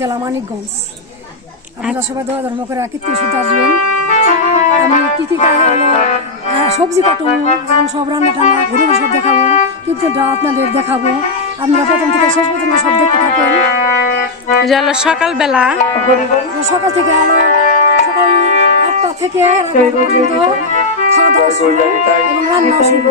জেলা মানিকগঞ্জ। আপনারা সবাই দোয়া ধর্ম করে কীর্তন শুদ্ধ আসবেন। আমি কী কী কাজ হলো সবজি কাটবো এখন সব রান্না টান্না ঘুরে সব দেখাবো কীর্তনটা আপনাদের দেখাবো আপনারা প্রথম থেকে শেষ পর্যন্ত সব দেখতে থাকেন। এটা হলো সকালবেলা। সকাল থেকে আলো সকাল আটটা থেকে পর্যন্ত খাওয়া দাওয়া শুরু এবং রান্না শুরু।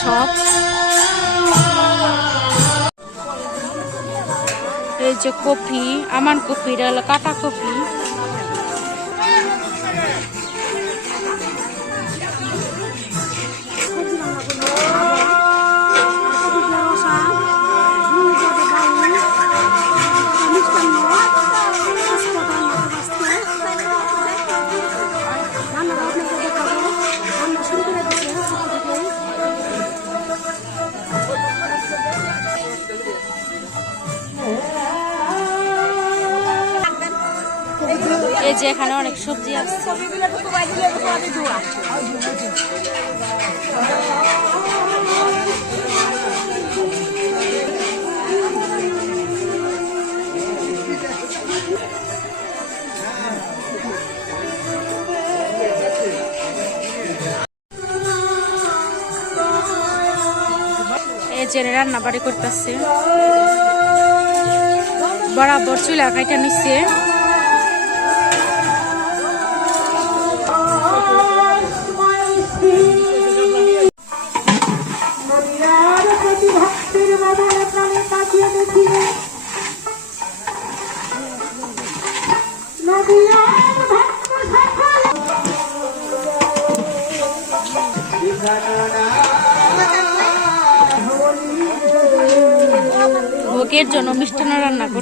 সব এই যে কপি আমার কপি কাটা কপি। যে রান্না বাড়ি করতেছে। বরাবর চুলা কাইটা নিচ্ছে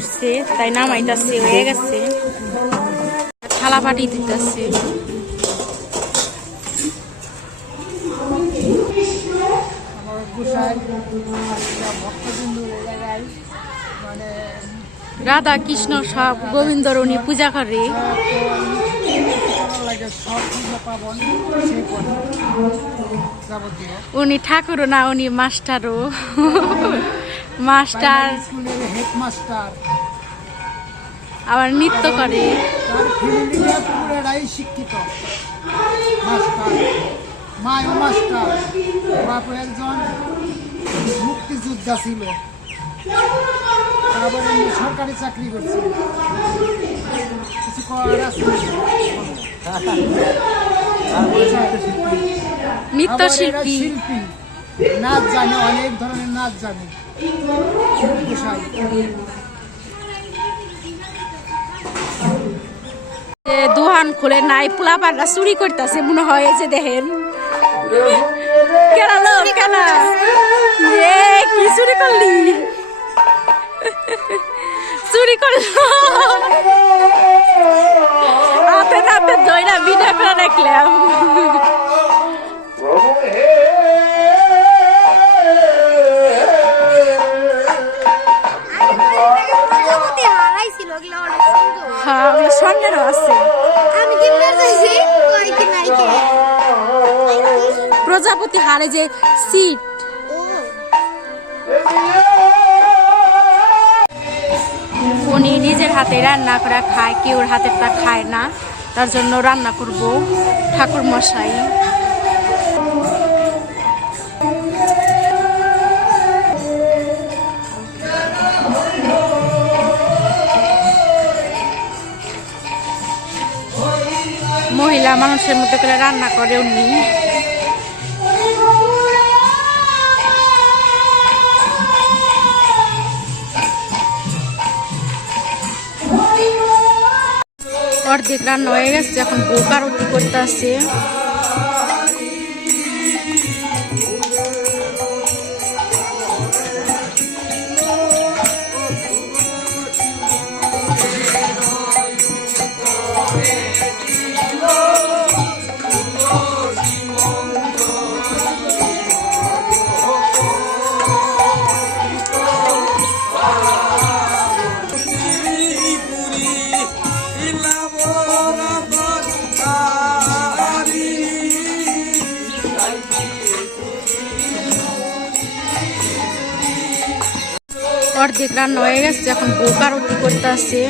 করছে, তাই নামাইতাছে, হয়ে গেছে। থালা পাটি দিতেছে। রাধা কৃষ্ণ সব গোবিন্দর উনি পূজা করে। উনি ঠাকুরও না, উনি মাস্টারও। Master headmaster. আবার নৃত্য করে। তার ফ্যামিলিটা পুরোটাই শিক্ষিত। মাস্টার মায়ও মাস্টার। বাপু একজন মুক্তিযোদ্ধা ছিল। তারপরে সরকারি চাকরি করছে কিছু করার আছে? নৃত্য শিল্পী। শিল্পী। নাচ জানে অনেক ধরনের নাচ জানে। দোহান খুলে নাই পোলা চুরি করতেছে, মনে হয় যে দেখেন। কেন কেন কি চুরি করলি? চুরি করল। হাতে হাতে দইরা বিনা করে রাখলাম। হ্যাঁ ওগুলো স্বর্ণেরও আছে। আমি প্রজাপতি হারে যে সিট। উনি নিজের হাতে রান্না করা খায় কেউ হাতেরটা খায় না। তার জন্য রান্না করব ঠাকুর মশাই মহিলা মানুষের মতো করে রান্না করে উনি। অর্ধেক রান্না হয়ে গেছে, এখন বউ কারতি করতে আসছে। অর্ধেক রান্না হয়ে গেছে এখন বউ কারতি করতে আছে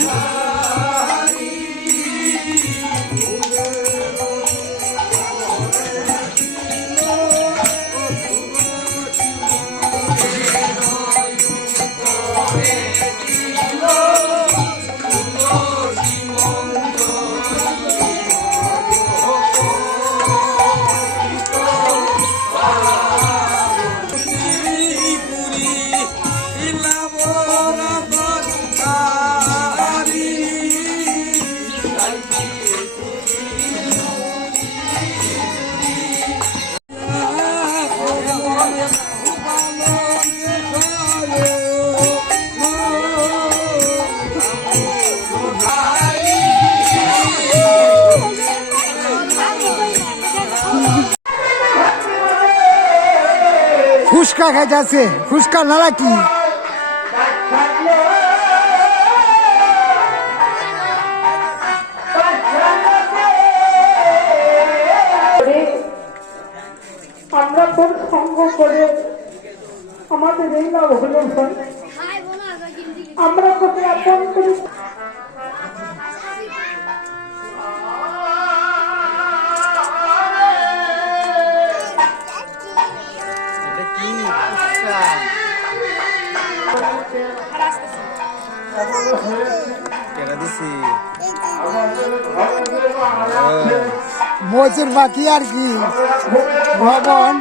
ফুচকা খাইতেছে ফুচকা নালা কি আমরা কোন সঙ্গ করে আমাদের এই না? হলো আমরা তোকে আপন করে? মজুর বাকি আর কি? ভবন।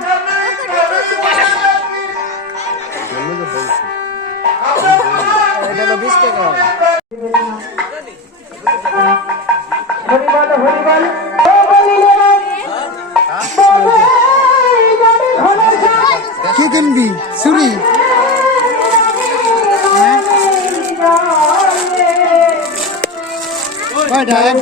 হরিবল হরিবল। কিনবি ছুরি কয়টা এক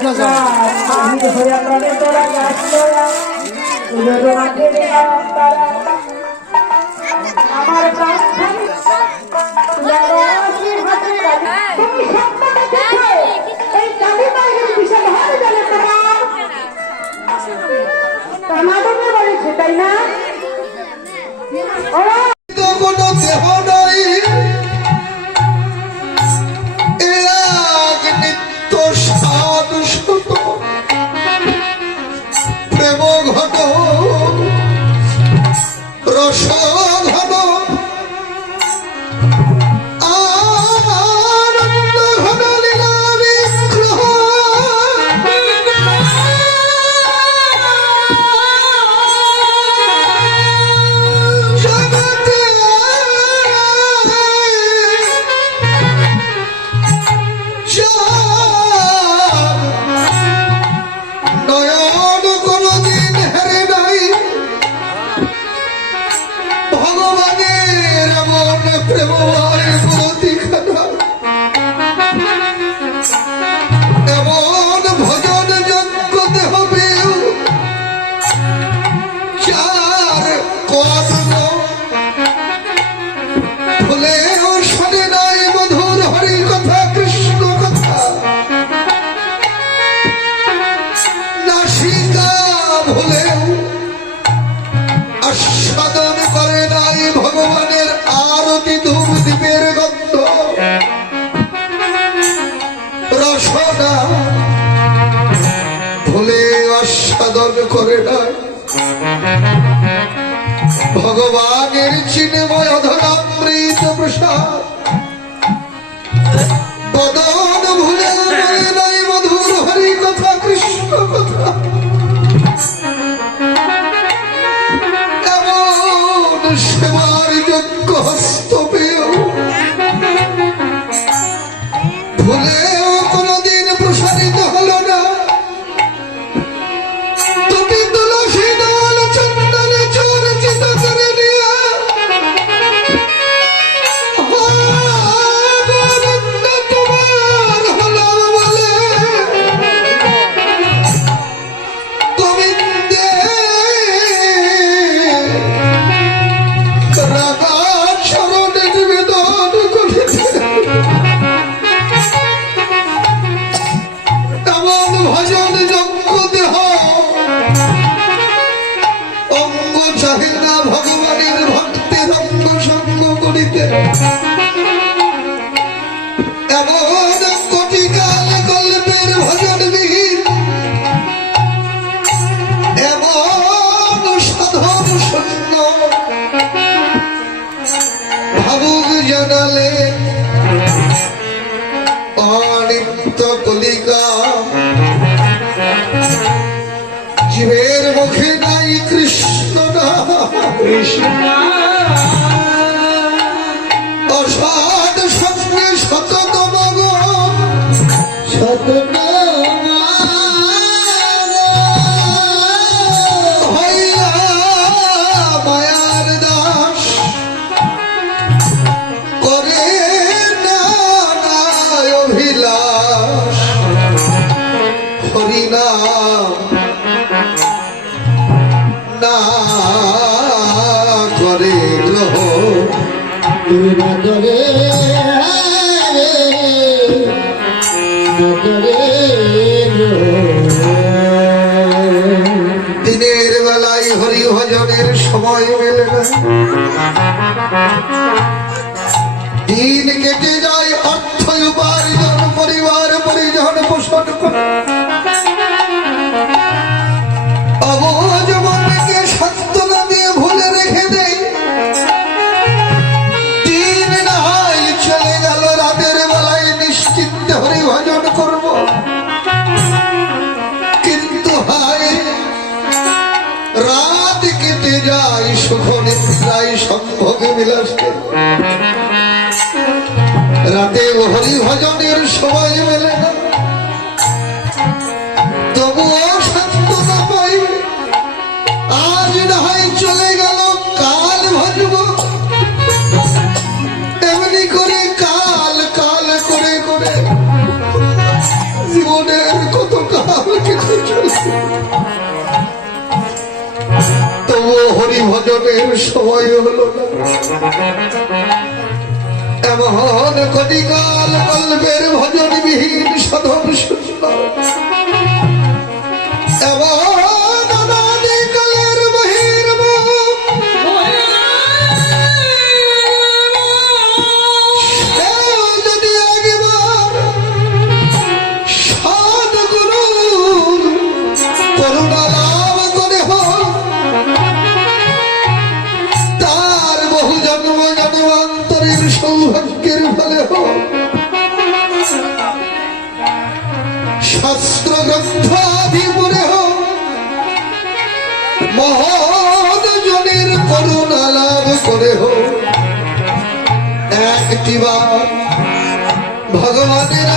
¡Oh! চার ভগবানের চিন্ময় অধরামৃত প্রসাদ। জীবের মুখে নাই কৃষ্ণ কৃষ্ণ দিনের বেলায় হরিভজনের সময় মেলে না। দিন কেটে যায় ভোজনের সময় হলো এমন কদিকাল কল্পের ভজন বি শাস্ত্র গ্রন্থাদি মনে মহজনের করুণা লাভ করে হো একটিবার ভগবানের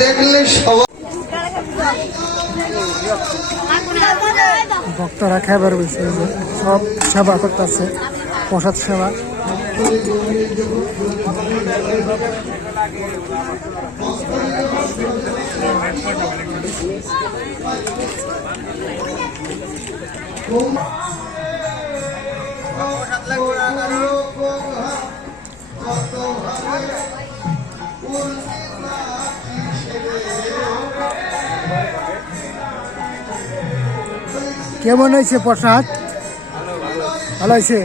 দেখলে ভক্তরা খাবার বলছে সব সেবা করতেছে প্রসাদ সেবা। কেমন হয়েছে প্রসাদ? ভালো হয়েছে?